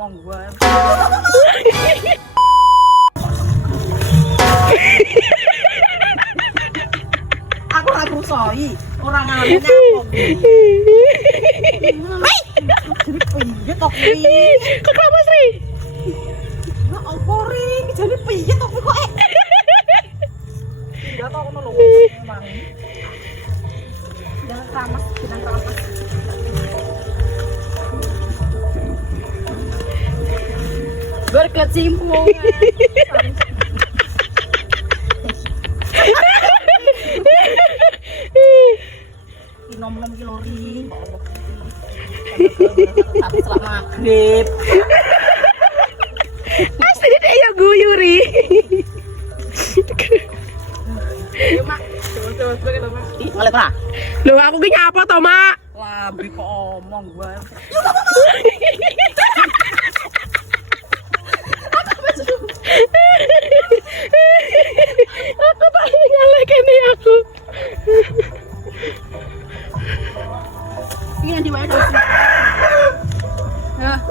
omong gue. Aku ragu soi, orang ngambilnya apa? Jadi piye tok iki? Kok kenapa Sri? Ya apa ri? Jadi piye tok kok? Ya tok ngono lho. Emang. Jangan keramas, jangan keramas. Berkecimpung. Nom-nom ki lori. Tapi setelah maghrib. Pasti dia ya guyuri. Ayo mak, coba kita mak. Ih, ngelet lah. Loh aku ki nyapa to, Mak? Labi kok omong gue. Aku tak nyalakan nih aku. Ini yang di wae dong.